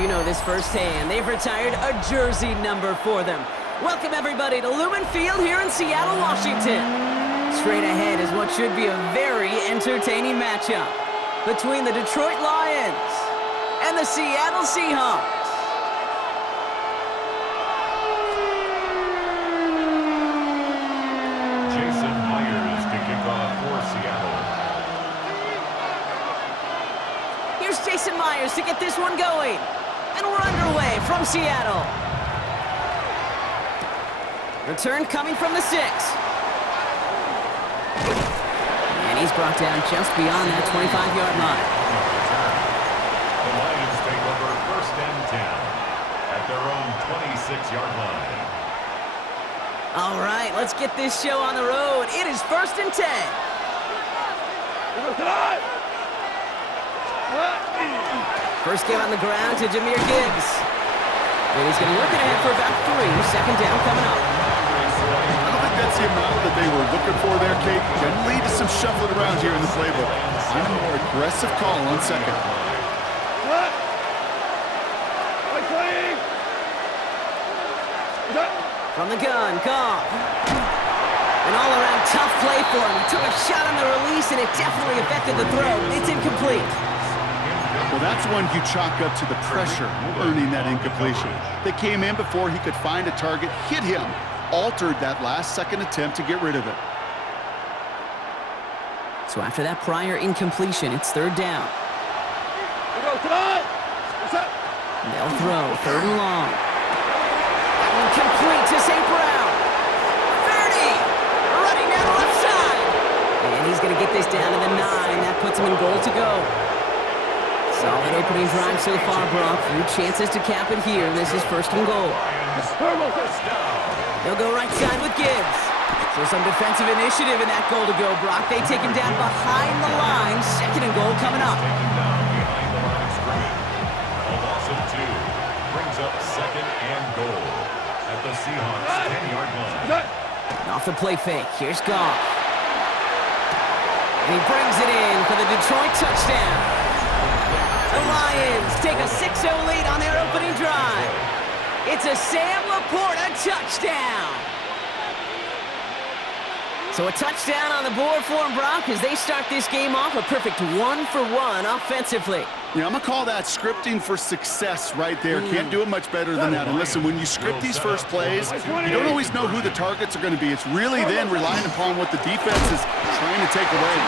you know this firsthand. They've retired a jersey number for them. Welcome, everybody, to Lumen Field here in Seattle, Washington. Straight ahead is what should be a very entertaining matchup between the Detroit Lions and the Seattle Seahawks. Jason Myers to get this one going. And we're underway from Seattle. Return coming from the 6. And he's brought down just beyond that 25-yard line. The Lions take over 1st and 10 at their own 26-yard line. All right, let's get this show on the road. It is 1st and 10. First game on the ground to Jahmyr Gibbs. And he's going to look ahead for about 3. 2nd down coming up. I don't think that's the amount that they were looking for there, Kate. Can lead to some shuffling around here in the playbook. And a more aggressive call on 2nd. From the gun, Goff. An all-around tough play for him. He took a shot on the release, and it definitely affected the throw. It's incomplete. Well, that's one you chalk up to the pressure earning that incompletion. They came in before he could find a target, hit him, altered that last-second attempt to get rid of it. So after that prior incompletion, it's 3rd down. They'll throw 3rd and long. That one complete to St. Brown. 30, running down the left side. And he's going to get this down to the 9. That puts him in goal to go. Solid opening drive so far, Brock. Few chances to cap it here. This is 1st and goal. They'll go right side with Gibbs. So some defensive initiative in that goal to go, Brock. They take him down behind the line. 2nd and goal coming up. A loss of 2 brings up 2nd and goal at the Seahawks 10-yard line. Off the play fake. Here's Goff. And he brings it in for the Detroit touchdown. The Lions take a 6-0 lead on their opening drive. It's a Sam Laporta touchdown. So a touchdown on the board for them, Brock, as they start this game off a perfect 1-for-1 offensively. Yeah, I'm going to call that scripting for success right there. Can't do it much better than that. And listen, when you script these first plays, you don't always know who the targets are going to be. It's really then relying upon what the defense is trying to take away.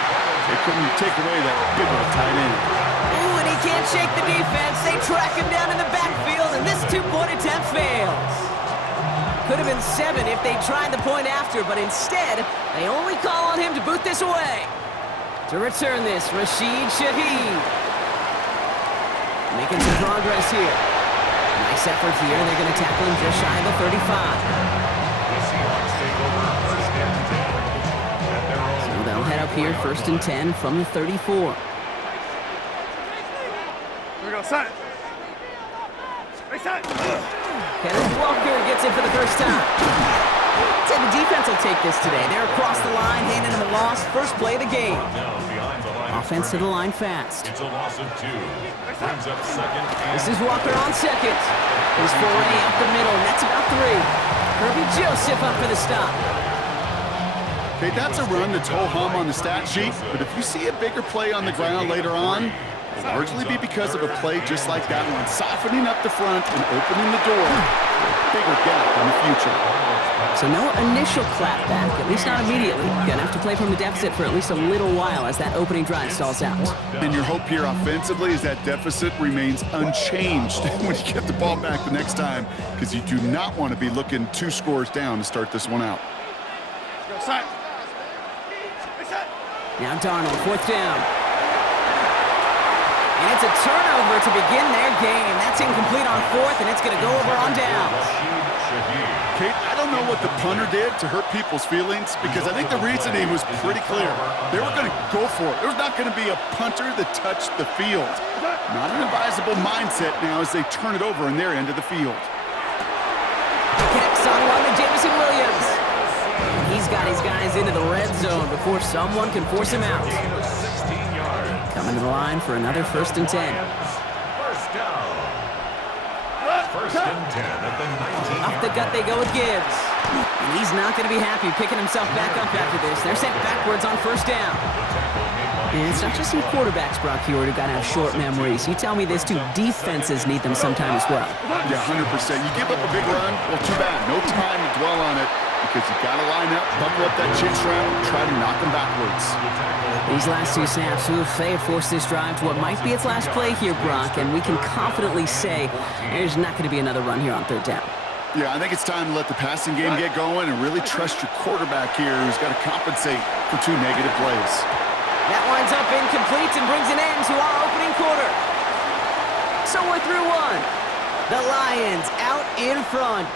They couldn't take away that good little tight end. Ooh, and he can't shake the defense. They track him down in the backfield, and this 2-point attempt fails. Could have been 7 if they tried the point after, but instead, they only call on him to boot this away. To return this, Rashid Shaheed. Making some progress here. Nice effort here. They're going to tackle him just shy of the 35. So they'll head up here, 1st and 10 from the 34. Here we go, set. Reset. Kenneth Walker gets it for the first time. I'd say the defense will take this today. They're across the line, handing him a loss. First play of the game. Offense to the line fast. It's a loss of 2. Brings up 2nd. This is Walker on 2nd. His foray up the middle, and that's about 3. Kirby Joseph up for the stop. Okay, that's a run that's ho-hum on the stat sheet, but if you see a bigger play on the ground later on, it'll largely be because of a play just like that one, softening up the front and opening the door for a bigger gap in the future. So no initial clapback, at least not immediately. Gonna have to play from the deficit for at least a little while as that opening drive stalls out. And your hope here offensively is that deficit remains unchanged when you get the ball back the next time, because you do not want to be looking 2 scores down to start this one out. Go, set. Reset. Now Darnold, 4th down. And it's a turnover to begin their game. That's incomplete on 4th, and it's going to go over on downs. Kate, I don't know what the punter did to hurt people's feelings, because I think the reasoning was pretty clear. They were going to go for it. There's not going to be a punter that touched the field. Not an advisable mindset now as they turn it over in their end of the field. Connects on one to Jameson Williams. He's got his guys into the red zone before someone can force him out. Coming to the line for another 1st and 10. First down. First and 10 at the 19. Off the gut they go with Gibbs. And he's not going to be happy picking himself back up after this. They're sent backwards on first down. And it's not just some quarterbacks, Brock Huard, who got to have short memories. You tell me this too. Defenses need them sometime as well. Yeah, 100%. You give up a big run, well, too bad. No time to dwell on it because you got to line up, buckle up that chin strap, and try to knock them backwards. These last two snaps, they have forced this drive to what might be its last play here, Brock, and we can confidently say there's not going to be another run here on third down. Yeah, I think it's time to let the passing game get going and really trust your quarterback here who's got to compensate for 2 negative plays. That winds up incomplete and brings an end to our opening quarter. So we're through one. The Lions out in front.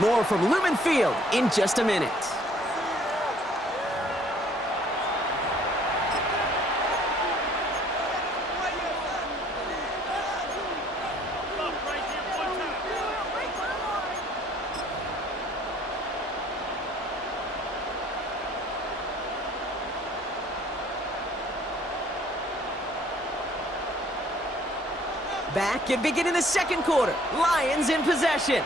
More from Lumen Field in just a minute. Back and beginning the second quarter. Lions in possession.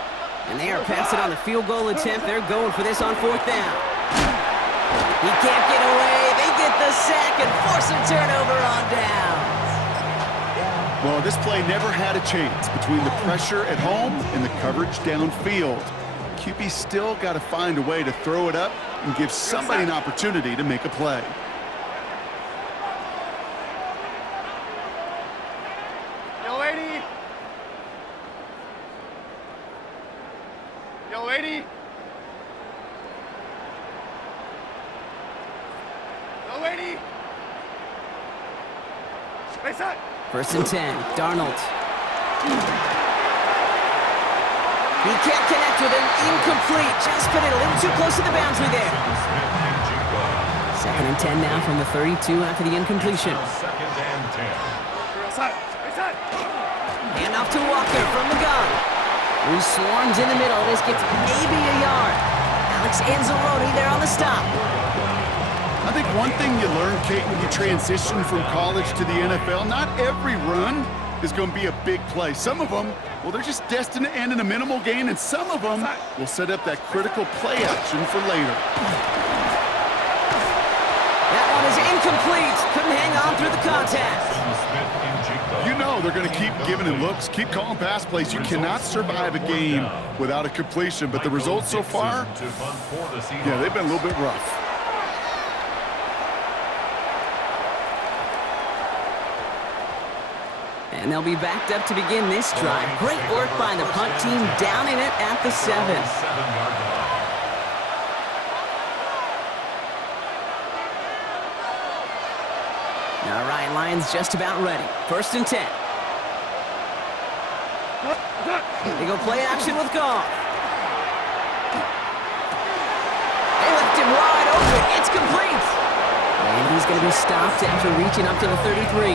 And they are passing on the field goal attempt. They're going for this on fourth down. He can't get away. They get the sack and force a turnover on downs. Well, this play never had a chance between the pressure at home and the coverage downfield. QB still got to find a way to throw it up and give somebody an opportunity to make a play. Yo, lady. Yo, lady. Yo, lady. Face up. First and 10, Darnold. He can't connect with him. Incomplete. Just put it a little too close to the boundary there. Second and 10 now from the 32 after the incompletion. Second and 10. Hand off to Walker from the gun. Who swarms in the middle. This gets maybe a yard. Alex Anzalone there on the stop. I think one thing you learn, Kate, when you transition from college to the NFL, not every run is going to be a big play. Some of them, well, they're just destined to end in a minimal gain, and some of them will set up that critical play action for later. That one is incomplete. Couldn't hang on through the contact. You know they're going to keep giving it looks, keep calling pass plays. You cannot survive a game without a completion, but the results so far, yeah, they've been a little bit rough. And they'll be backed up to begin this drive. Great work by the punt team, down in it at the 7. All right, Lions just about ready. First and 10. They go play action with Goff. They left him wide open. It's complete. And he's going to be stopped after reaching up to the 33.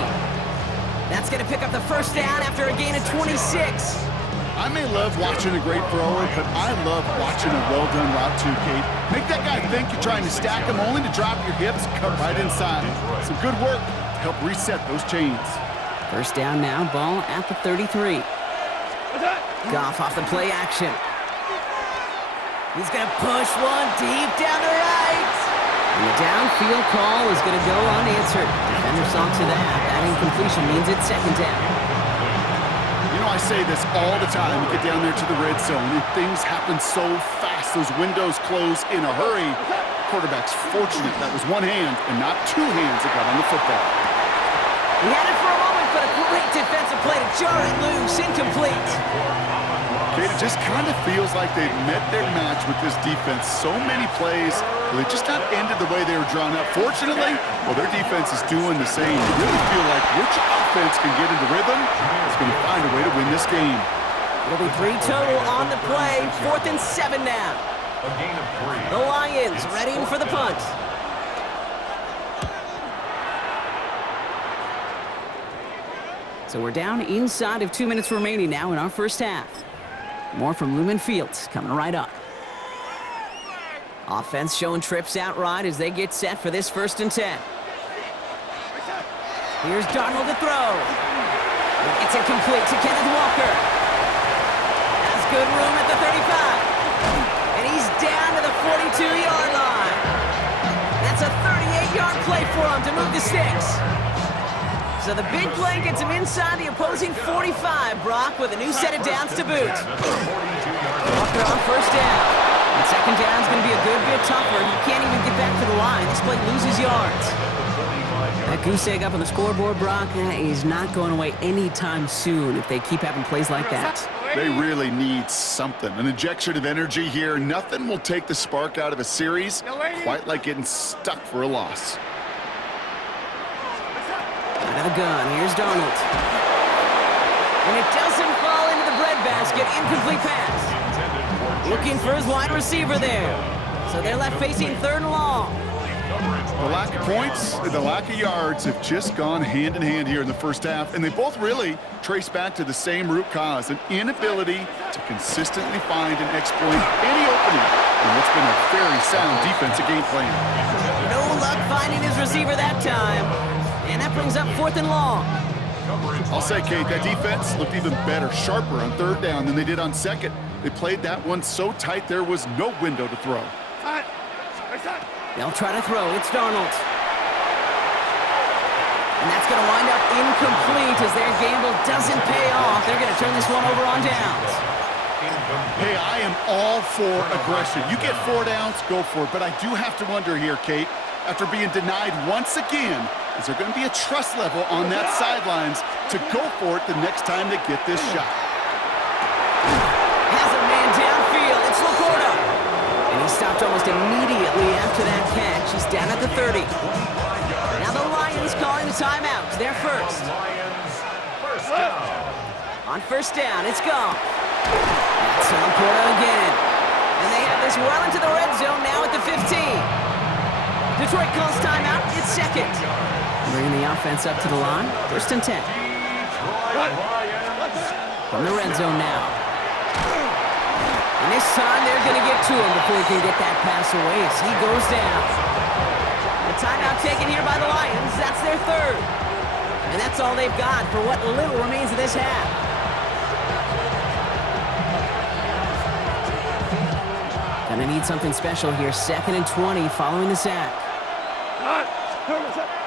That's going to pick up the first down after a gain of 26. I may love watching a great thrower, but I love watching a well-done route too, Kate. Make that guy think you're trying to stack him only to drop your hips, cut right inside. Some good work to help reset those chains. First down now, ball at the 33. Goff off the play action. He's going to push one deep down the right. And the downfield call is going to go unanswered. Defender saw to that. That incompletion means it's second down. You know, I say this all the time. You get down there to the red zone, and things happen so fast. Those windows close in a hurry. Quarterback's fortunate that was one hand and not two hands that got on the football. He had it for a moment, but a great defensive play to jar it loose. Incomplete. Kate, it just kind of feels like they've met their match with this defense. So many plays, they just not ended the way they were drawn up. Fortunately, well, their defense is doing the same. You really feel like which offense can get into rhythm is going to find a way to win this game. It'll be 3 total on the play. 4th and 7 now. A gain of 3. The Lions readying for the punt. So we're down inside of 2 minutes remaining now in our first half. More from Lumen Fields coming right up. Offense showing trips out right as they get set for this 1st and 10. Here's Darnold to throw. It's incomplete to Kenneth Walker. play for him to move the sticks. So the big play gets him inside the opposing 45, Brock, with a new set of downs to boot. Walker on first down. And second down's going to be a good bit tougher. He can't even get back to the line. This play loses yards. That goose egg up on the scoreboard, Brock, is not going away anytime soon if they keep having plays like that. They really need something. An injection of energy here. Nothing will take the spark out of a series quite like getting stuck for a loss. Out of the gun, here's Donald. And it doesn't fall into the breadbasket. Incomplete pass. Looking for his wide receiver there. So they're left facing third and long. The lack of points and the lack of yards have just gone hand in hand here in the first half, and they both really trace back to the same root cause, an inability to consistently find and exploit any opening in what's been a very sound defensive game plan. No luck finding his receiver that time. And that brings up fourth and long. I'll say, Kate, that defense looked even better, sharper on third down than they did on second. They played that one so tight there was no window to throw. They'll try to throw. It's Donald. And that's going to wind up incomplete as their gamble doesn't pay off. They're going to turn this one over on downs. Hey, I am all for aggression. You get 4 downs, go for it. But I do have to wonder here, Kate, after being denied once again, is there going to be a trust level on that sidelines to go for it the next time they get this shot? Has a man downfield. It's Laporta. And he stopped almost immediately after that catch. He's down at the 30. Now the Lions calling the timeout. They're first. On first down, it's gone. That's Laporta again. And they have this well into the red zone now at the 15. Detroit calls timeout. It's second. Bringing the offense up to the line. First and 10. From the red zone now. And this time they're going to get to him before he can get that pass away as he goes down. The timeout taken here by the Lions. That's their third. And that's all they've got for what little remains of this half. Gonna need something special here. 2nd and 20 following the sack.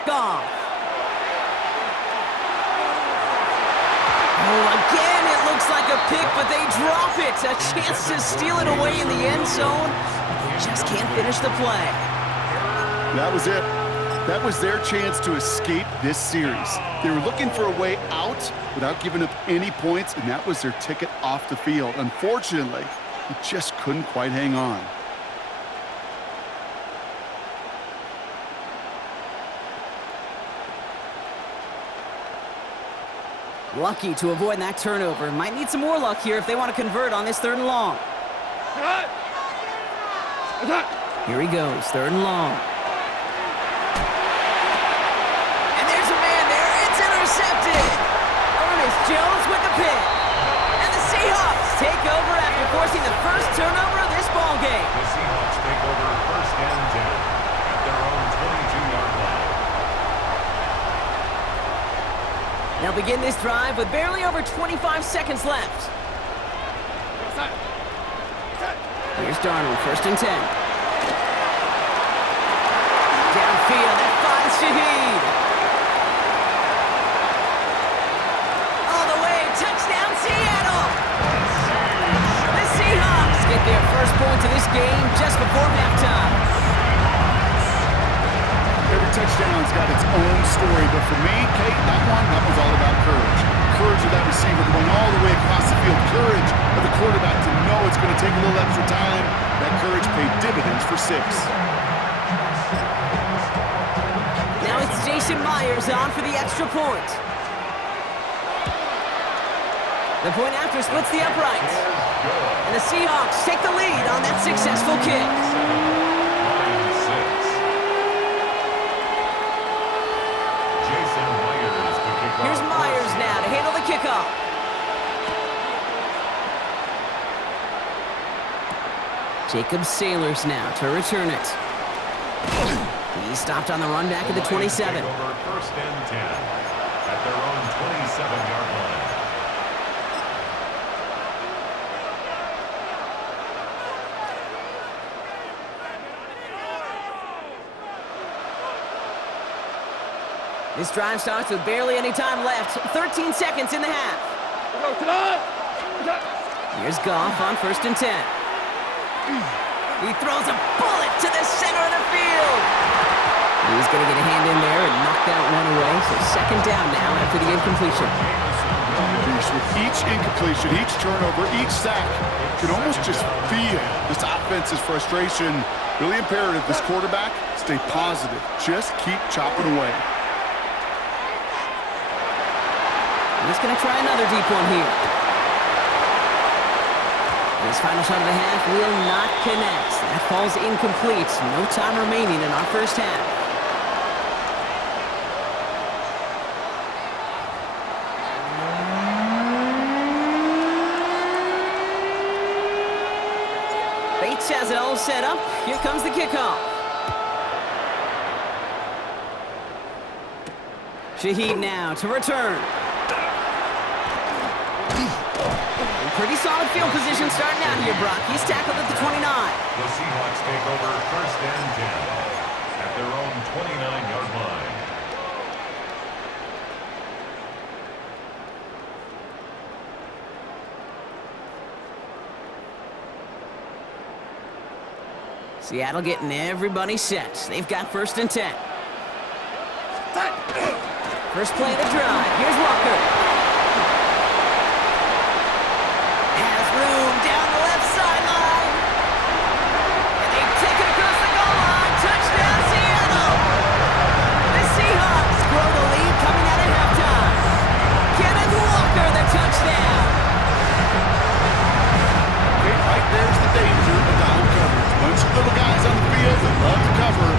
Gone. Oh, again, it looks like a pick, but they drop it. A chance to steal it away in the end zone. They just can't finish the play. That was it. That was their chance to escape this series. They were looking for a way out without giving up any points, and that was their ticket off the field. Unfortunately, he just couldn't quite hang on. Lucky to avoid that turnover. Might need some more luck here if they want to convert on this 3rd and long. Here he goes, 3rd and long. And there's a man there. It's intercepted. Ernest Jones with the pick. And the Seahawks take over after forcing the first turnover of this ballgame. The Seahawks take over first and 10 at their own 22-yard line. They'll begin this drive with barely over 25 seconds left. Here's Darnold, 1st and 10. Downfield, that finds Shaheed. All the way, touchdown Seattle! The Seahawks get their first points of this game just before halftime. Every touchdown's got its own story, but for me, Kate, that was all about courage. Courage of that receiver going all the way across the field. Courage of the quarterback to know it's going to take a little extra time. That courage paid dividends for 6. Now it's Jason Myers on for the extra point. The point after splits the uprights. And the Seahawks take the lead on that successful kick. Here's Myers now to handle the kickoff. Jacob Sailors now to return it. He stopped on the run back at the 27. Over first and 10 at their own 27-yard line. This drive starts with barely any time left. 13 seconds in the half. Here's Goff on 1st and 10. He throws a bullet to the center of the field. He's going to get a hand in there and knock that one away. So 2nd down now after the incompletion. With each incompletion, each turnover, each sack, you can almost just feel this offense's frustration. Really imperative, this quarterback, stay positive. Just keep chopping away. He's going to try another deep one here. His final shot of the half will not connect. That falls incomplete. No time remaining in our first half. Bates has it all set up. Here comes the kickoff. Shaheed now to return. Pretty solid field position starting out here, Brock. He's tackled at the 29. The Seahawks take over 1st and 10 at their own 29-yard line. Seattle getting everybody set. They've got 1st and 10. First play of the drive. Here's Walker. Down the left sideline. And they take it across the goal line. Touchdown, Seattle. The Seahawks grow the lead coming out at halftime. Kenneth Walker, the touchdown. Okay, right there's the danger of down coverage. Bunch of little guys on the field that love to cover.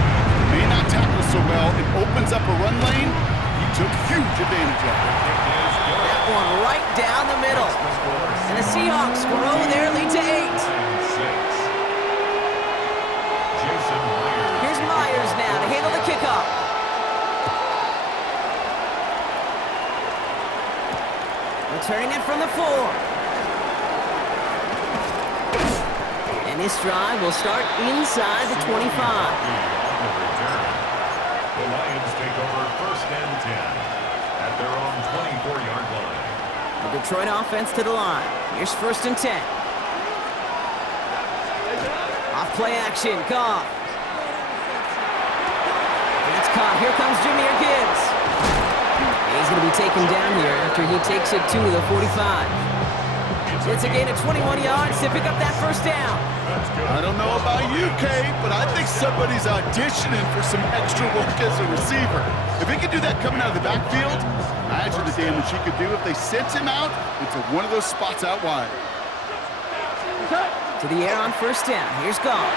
May not tackle so well. It opens up a run lane. He took huge advantage of it. That one right down the middle. And the Seahawks grow their lead to 8. Here's Myers now to handle the kickoff. Returning it from the 4. And this drive will start inside the 25. The Lions take over 1st and 10 at their own 24-yard line. The Detroit offense to the line. Here's 1st and 10. Off play action. Goff. That's caught. Here comes Jahmyr Gibbs. He's going to be taken down here after he takes it to the 45. It's a gain of 21 yards to pick up that 1st down. I don't know about you, Kate, but I think somebody's auditioning for some extra work as a receiver. If he could do that coming out of the backfield, imagine the damage he could do if they sent him out into one of those spots out wide. To the air on 1st down. Here's Goff.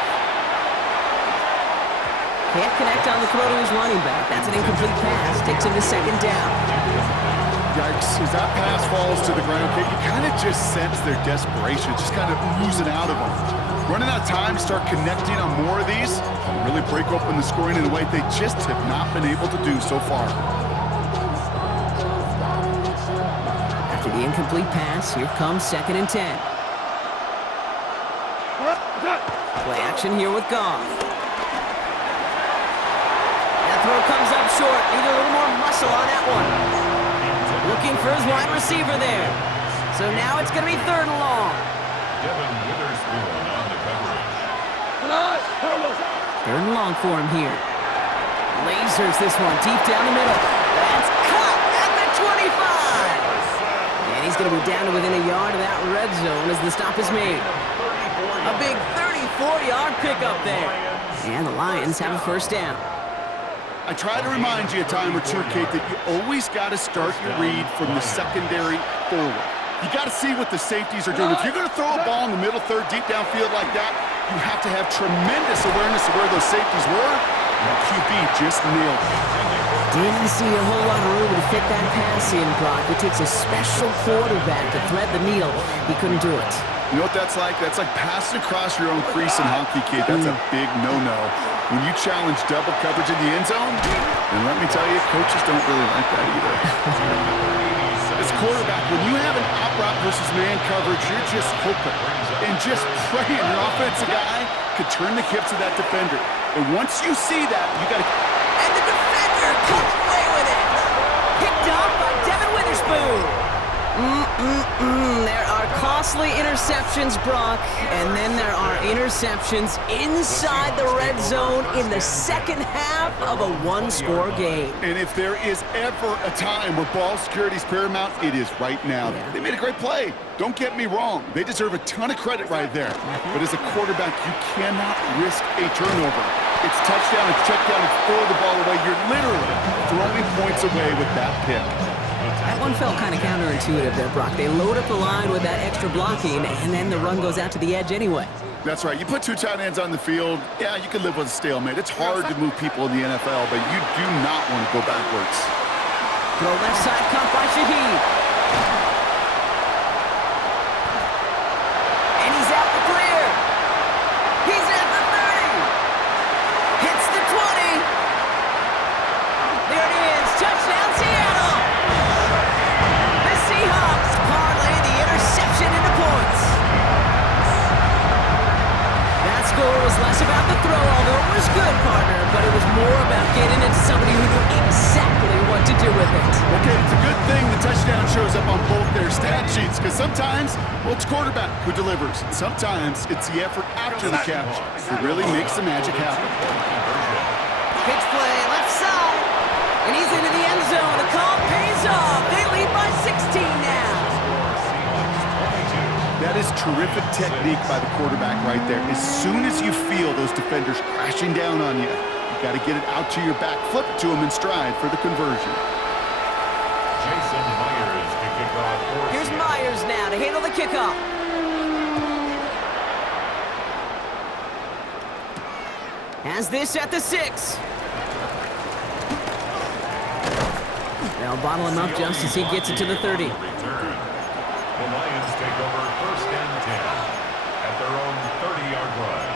Can't connect on the throw to his running back. That's an incomplete pass. Takes him to 2nd down. Yikes, as that pass falls to the ground, Kate, you kind of just sense their desperation, just kind of oozing out of them. Running out of time to start connecting on more of these, and really break open the scoring in a way they just have not been able to do so far. After the incomplete pass, here comes 2nd and 10. Play action here with Goff. That throw comes up short. Need a little more muscle on that one. Looking for his wide receiver there. So now it's going to be 3rd and long. Devin Witherspoon on the coverage. 3rd and long for him here. Lasers this one deep down the middle. That's caught at the 25. And he's going to be down to within a yard of that red zone as the stop is made. A big 34-yard pickup there. And the Lions have a 1st down. I try to remind you a time or two, Kate, that you always got to start your read from the secondary forward. You got to see what the safeties are doing. If you're going to throw a ball in the middle third, deep downfield like that, you have to have tremendous awareness of where those safeties were. And QB just nailed it. Didn't see a whole lot of room to fit that pass in, Brock. It takes a special quarterback to thread the needle. He couldn't do it. You know what that's like? That's like passing across your own crease in hockey, Kate. That's a big no-no. When you challenge double coverage in the end zone, and let me tell you, coaches don't really like that either. As a quarterback, when you have an out-route versus man coverage, you're just hoping and just praying your offensive guy could turn the hips of that defender. And once you see that, you got to... And the defender comes away with it. Boom. There are costly interceptions, Brock, and then there are interceptions inside the red zone in the second half of a one-score game. And if there is ever a time where ball security is paramount, it is right now. Yeah. They made a great play. Don't get me wrong. They deserve a ton of credit right there. But as a quarterback, you cannot risk a turnover. It's touchdown, it's check down, it's throw the ball away. You're literally throwing points away with that pick. That one felt kind of counterintuitive there, Brock. They load up the line with that extra blocking, and then the run goes out to the edge anyway. That's right. You put two tight ends on the field, yeah, you can live with a stalemate. It's hard to move people in the NFL, but you do not want to go backwards. Throw left side, caught by Shaheed. And he's out the clear. He's at the 30. Hits the 20. There it is. Touchdown, Seattle. The Seahawks parlay the interception into points. That score was less about the throw, although it was good, partner, but it was more about getting it to somebody who knew exactly what to do with it. Okay, it's a good thing the touchdown shows up on both their stat sheets, because sometimes, well, it's quarterback who delivers. Sometimes it's the effort after the catch that really makes the magic happen. Pitch play, left side, and he's into the end zone. The call pays off. They lead by 16 now. That is terrific technique by the quarterback right there. As soon as you feel those defenders crashing down on you, you got to get it out to your back, flip it to them in stride for the conversion. Jason Myers to kick off for Here's Seattle. Myers now to handle the kickoff. Has this at the 6. They'll bottle him up just as he gets it to the 30. Return. The Lions take over first and 10 at their own 30-yard line.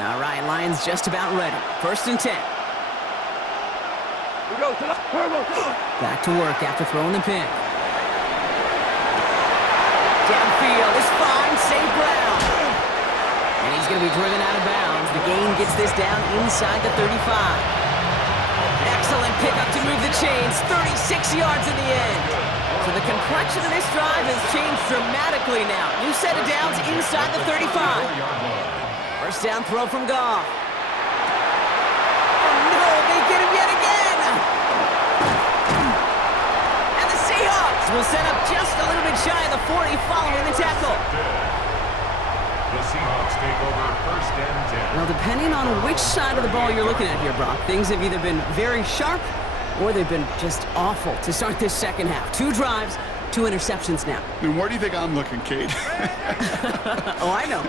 All right, Lions just about ready. First and 10. Back to work after throwing the pick. Downfield is fine, St. Brown. And he's going to be driven out of bounds. The gain gets this down inside the 35. Excellent pickup to move the chains. 36 yards in the end. So the complexion of this drive has changed dramatically now. New set of downs inside the 35. First down throw from Goff. Oh no, they get him yet again. And the Seahawks will set up just a little bit shy of the 40 following the tackle. The Seahawks take over first and 10. Well, depending on which side of the ball you're looking at here, Brock, things have either been very sharp or they've been just awful to start this second half. 2 drives, 2 interceptions now. And where do you think I'm looking, Kate? Oh, I know.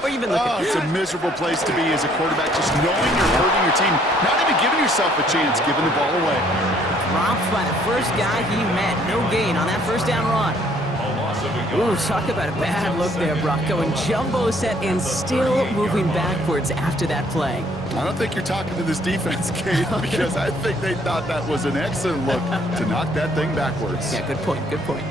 Where you been looking? Oh, it's a miserable place to be as a quarterback, just knowing you're hurting your team, not even giving yourself a chance, giving the ball away. Dropped by the first guy he met. No gain on that first down run. Ooh, talk about a bad look there, Brock. Going jumbo set and still moving backwards after that play. I don't think you're talking to this defense, Kate, because I think they thought that was an excellent look to knock that thing backwards. Yeah, good point, good point.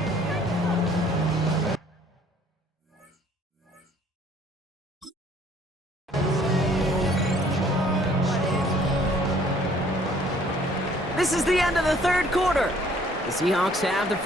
This is the end of the third quarter. The Seahawks have the